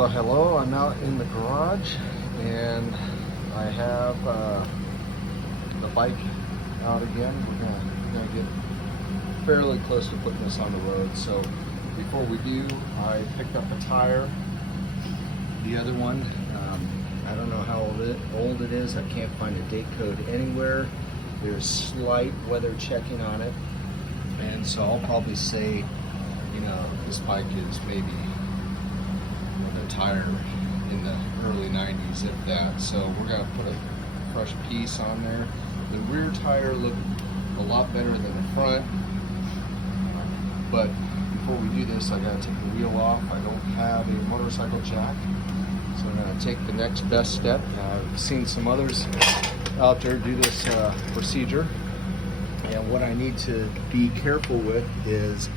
Well, hello, I'm out in the garage and I have the bike out again. We're gonna get fairly close to putting this on the road. So before we do, I picked up a tire. The other one, I don't know how old it is. I can't find a date code anywhere. There's slight weather checking on it. And so I'll probably say, you know, this bike is maybe a tire in the early 90s, if that. So we're gonna put a fresh piece on there. The rear tire looked a lot better than the front, but before we do this, I gotta take the wheel off. I don't have a motorcycle jack, so I'm gonna take the next best step. I've seen some others out there do this procedure, and what I need to be careful with is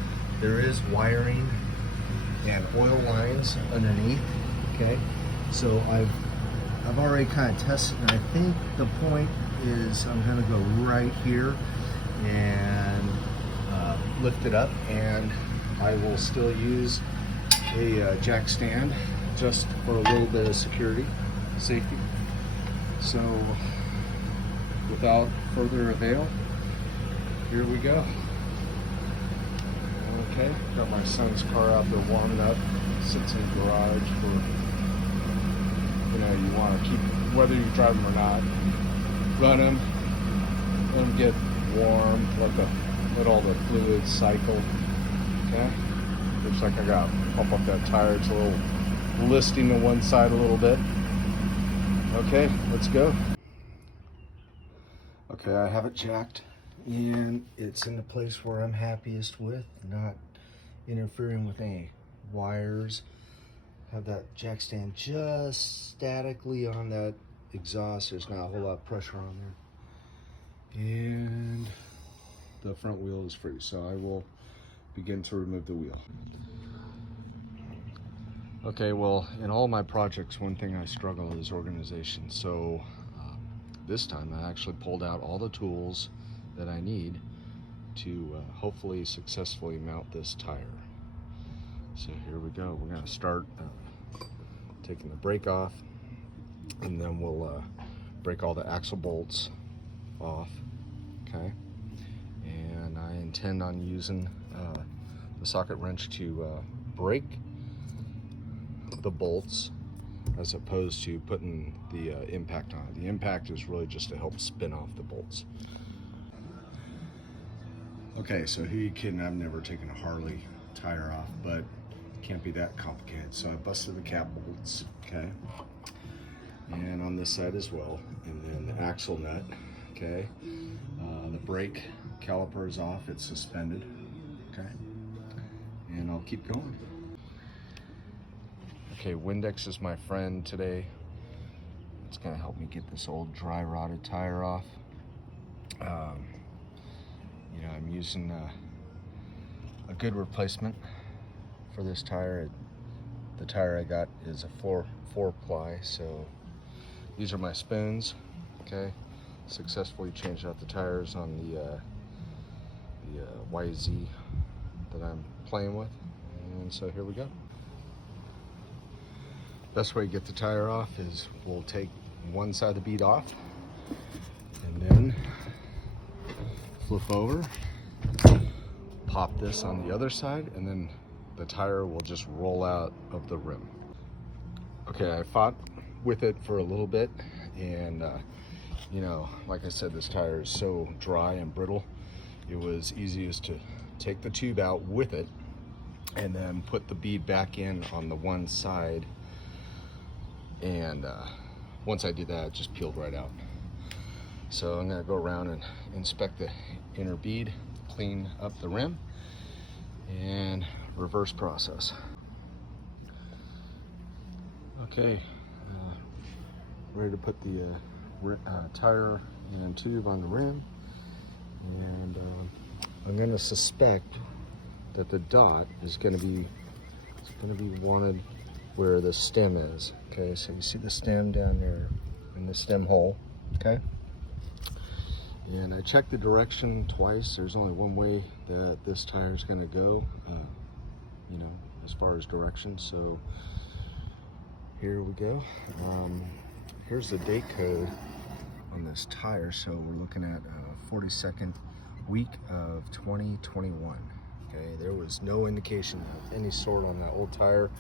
there is wiring and oil lines underneath. Okay, so I've already kind of tested, and I think the point is I'm going to go right here and lift it up, and I will still use a jack stand just for a little bit of safety. So without further avail, here we go. Okay, got my son's car out there warming up. Sits in the garage for, you know, you want to keep, whether you drive them or not, run them, let them get warm, let all the fluids cycle. Okay, looks like I got to pump up that tire. It's a little listing to one side a little bit. Okay, let's go. Okay, I have it jacked, and it's in the place where I'm happiest with, not interfering with any wires. Have that jack stand just statically on that exhaust. There's not a whole lot of pressure on there, and the front wheel is free, so I will begin to remove the wheel. Okay, well, in all my projects, one thing I struggle is organization. So this time I actually pulled out all the tools that I need to hopefully successfully mount this tire. So here we go. We're going to start taking the brake off, and then we'll break all the axle bolts off. Okay, and I intend on using the socket wrench to break the bolts as opposed to putting the impact on it. The impact is really just to help spin off the bolts. Okay, so who you kidding? I've never taken a Harley tire off, but it can't be that complicated. So I busted the cap bolts, okay, and on this side as well, and then the axle nut, okay. The brake caliper is off, it's suspended, okay, and I'll keep going. Okay, Windex is my friend today. It's gonna help me get this old dry rotted tire off. You know, I'm using a good replacement for this tire. The tire I got is a four ply, so these are my spoons. Okay, successfully changed out the tires on the YZ that I'm playing with, and so here we go. Best way to get the tire off is we'll take one side of the bead off and then flip over, pop this on the other side, and then the tire will just roll out of the rim. Okay, I fought with it for a little bit, and you know, like I said, this tire is so dry and brittle. It was easiest to take the tube out with it and then put the bead back in on the one side, and once I did that, it just peeled right out. So I'm gonna go around and inspect the inner bead, clean up the rim, and reverse process. Okay, ready to put the tire and tube on the rim, and I'm gonna suspect that the dot is gonna be wanted where the stem is. Okay, so you see the stem down there in the stem hole, okay? And I checked the direction twice. There's only one way that this tire is going to go, you know, as far as direction. So I'm going to go around and inspect the inner bead, clean up the rim, and reverse process. Okay, ready to put the tire and tube on the rim, and I'm going to suspect that the dot is going to be wanted where the stem is. Okay, so you see the stem down there in the stem hole, okay? And I checked the direction twice. There's only one way that this tire is going to go, you know, as far as direction. So here we go. Here's the date code on this tire. So we're looking at 42nd week of 2021. Okay, there was no indication of any sort on that old tire.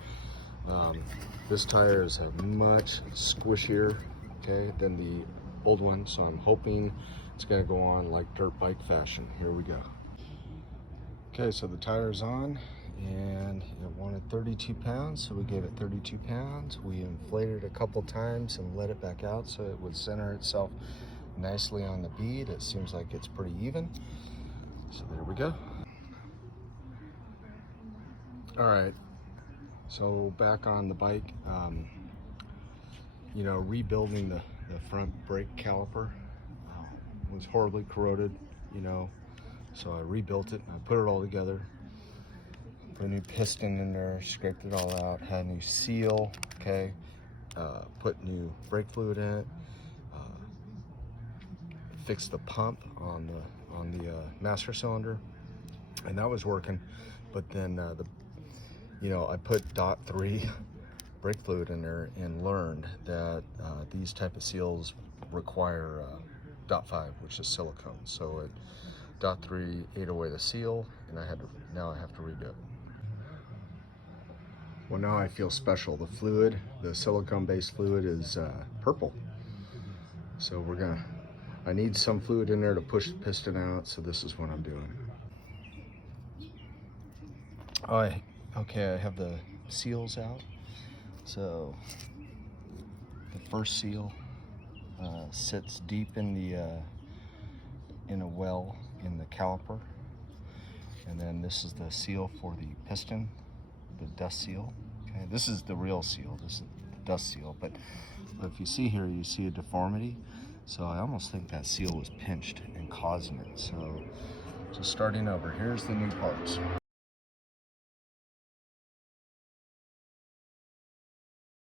This tire is much squishier, okay, than the old one, so I'm hoping it's going to go on like dirt bike fashion. Here we go. Okay, so the tire's on, and it wanted 32 pounds, so we gave it 32 pounds. We inflated it a couple times and let it back out so it would center itself nicely on the bead. It seems like it's pretty even, so there we go. All right, so back on the bike, you know, rebuilding the front brake caliper was horribly corroded, you know, so I rebuilt it and I put it all together. Put a new piston in there, scraped it all out, had a new seal, okay, put new brake fluid in it, fixed the pump on the master cylinder, and that was working. But then you know, I put .3 brake fluid in there and learned that these type of seals require .5, which is silicone. So it .3 ate away the seal, and now I have to redo it. Well, now I feel special. The fluid, the silicone-based fluid, is purple. So I need some fluid in there to push the piston out. So this is what I'm doing. Okay, I have the seals out. So the first seal sits deep in a well in the caliper, and then this is the seal for the piston, the dust seal. Okay, this is the real seal. This is the dust seal. But if you see here, you see a deformity. So I almost think that seal was pinched and causing it. So just starting over. Here's the new parts.